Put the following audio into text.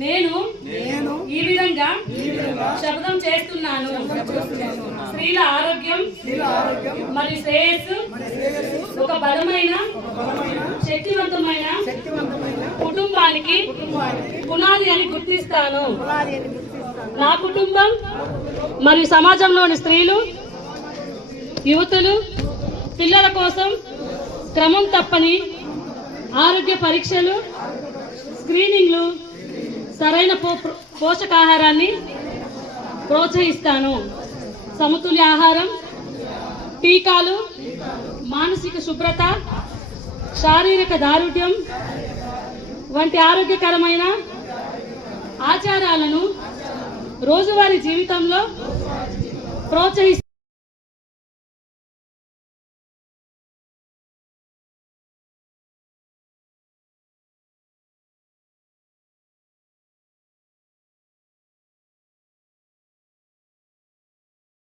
నేను ఈ విధంగా శపథం చేస్తున్నాను. స్త్రీల ఆరోగ్యం మరియు శ్రేయస్సు ఒక బలమైన శక్తివంతమైన కుటుంబానికి పునాది అని గుర్తిస్తాను. నా కుటుంబం మరియు సమాజంలోని స్త్రీలు, యువతులు, పిల్లల కోసం క్రమం తప్పని ఆరోగ్య పరీక్షలు, స్క్రీనింగ్లు, సరైన పోషకాహారాన్ని ప్రోత్సహిస్తాను. సమతుల్య ఆహారం, టీకాలు, మానసిక శుభ్రత, శారీరక దారుఢ్యం వంటి ఆరోగ్యకరమైన ఆచారాలను రోజువారీ జీవితంలో ప్రోత్సహిస్తాను.